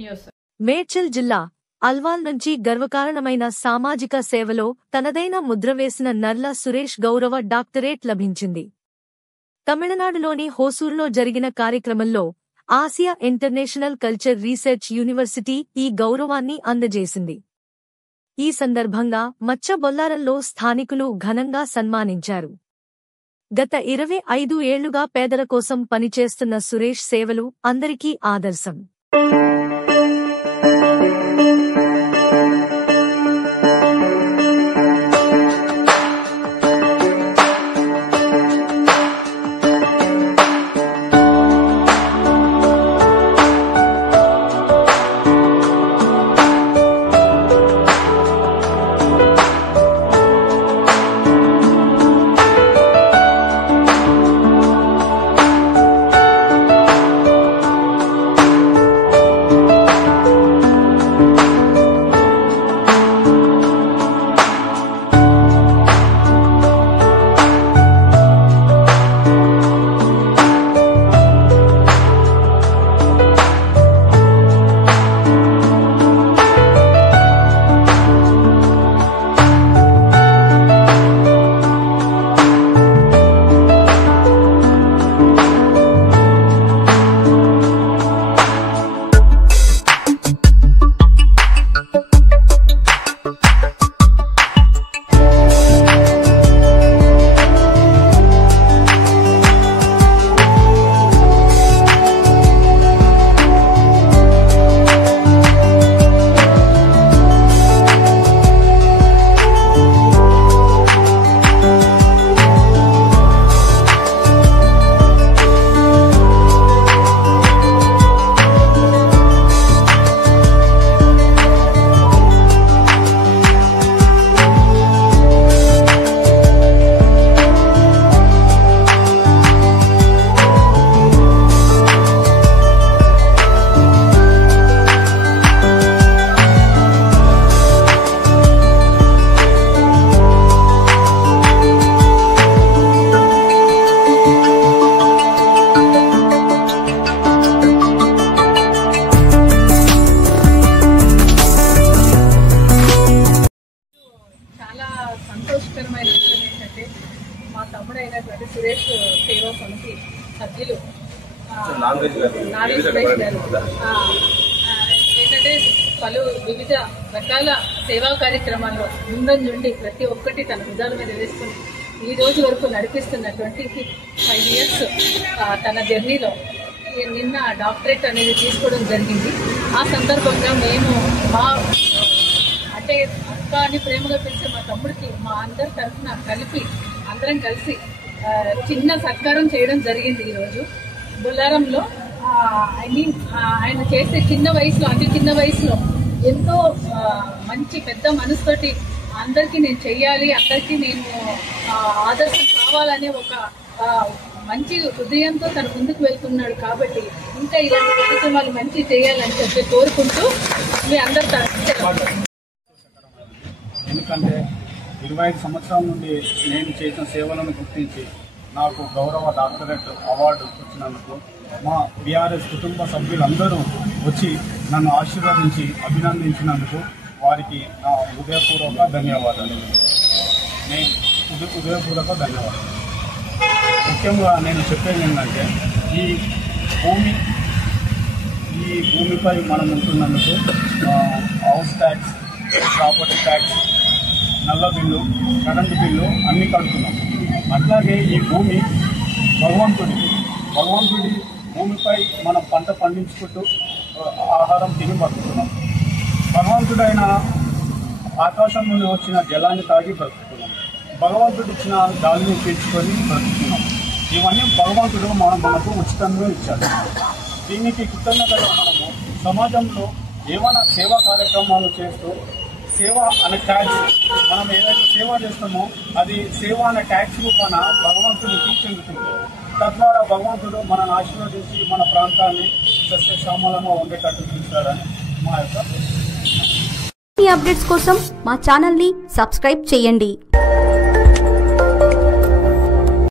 News. Medchal జిల్లా అల్వాల్ నుంచి గర్వకారణమైన సామాజిక సేవలో తనదైన ముద్ర వేసిన నర్ల సురేష్ గౌరవ డాక్టరేట్ లభించింది. తమిళనాడులోని హోసూరులో జరిగిన కార్యక్రమంలో Asia international culture research university ఈ గౌరవాన్ని అందజేసింది. ఈ సందర్భంగా మచ్చబొల్లారంలో స్థానికులు ఘనంగా సన్మానించారు. గత 25 ఏళ్లుగా పేదల కోసం పనిచేస్తున్న సురేష్ సేవలు అందరికీ ఆదర్శం. సంతోషకరమైన విషయం ఏంటంటే మా తమ్ముడైనటువంటి సురేష్ సేవా సమితి సభ్యులు నాగేష్ సురేష్ గారు ఏంటంటే పలు వివిధ రకాల సేవా కార్యక్రమాల్లో ముందంజుండి ప్రతి ఒక్కటి తన భుజాల మీద వేసుకుని ఈ రోజు వరకు నడిపిస్తున్నటువంటి 5 years తన జర్నీలో నిన్న డాక్టరేట్ అనేది తీసుకోవడం జరిగింది. ఆ సందర్భంగా మేము మా అంటే అక్క అని ప్రేమగా పిలిచే మా తమ్ముడికి మా అందరి తరఫున అందరం కలిసి చిన్న సత్కారం చేయడం జరిగింది. ఈరోజు బొల్లారంలో ఆయన చేసే అతి చిన్న వయసులో ఎంతో మంచి పెద్ద మనసుతోటి అందరికీ నేను చెయ్యాలి, అందరికీ నేను ఆదర్శం కావాలనే ఒక మంచి హృదయంతో తన ముందుకు వెళ్తున్నాడు. కాబట్టి ఇంకా ఇలాంటి కార్యక్రమాలు మంచి చేయాలని చెప్పి కోరుకుంటూ మీ అందరి తరఫున. ఎందుకంటే 25 సంవత్సరాల నుండి నేను చేసిన సేవలను గుర్తించి నాకు గౌరవ డాక్టరేట్ అవార్డు వచ్చినందుకు మా బీఆర్ఎస్ కుటుంబ సభ్యులందరూ వచ్చి నన్ను ఆశీర్వదించి అభినందించినందుకు వారికి నా హృదయపూర్వక ధన్యవాదాలు. ముఖ్యంగా నేను చెప్పేది ఏంటంటే ఈ భూమిపై మనం ఉంటున్నందుకు హౌస్ ట్యాక్స్, ప్రాపర్టీ ట్యాక్స్, నల్ల బిల్లు, కరెంటు బిల్లు అన్నీ కడుతున్నాం. అట్లాగే ఈ భూమి భగవంతుడి భూమిపై మనం పంట పండించుకుంటూ ఆహారం తిని బతుకుతున్నాం. భగవంతుడైన ఆకాశం నుండి వచ్చిన జలాన్ని తాగి బ్రతుకుతున్నాం. భగవంతుడు ఇచ్చిన గాలిని పీల్చుకొని బ్రతుకుతున్నాం. ఇవన్నీ భగవంతుడు మనకు ఉచితంగా ఇచ్చాడు. దీనికి కృతజ్ఞతగా మనము సమాజంలో ఏమైనా సేవా కార్యక్రమాలు చేస్తూ సేవ అనే ట్యాక్స్ మనం ఏదైతే సేవ చేస్తామో అది సేవ అనే ట్యాక్స్ రూపాన భగవంతుడికి చెందుతుంది. తద్వారా భగవంతుడు మనల్ని ఆశీర్వదించి మన ప్రాంతాన్ని సస్యశ్యామలంగా ఉండేటట్టు చూస్తాడని మా యొక్క అప్డేట్స్ కోసం మా ఛానల్ని సబ్స్క్రైబ్ చేయండి.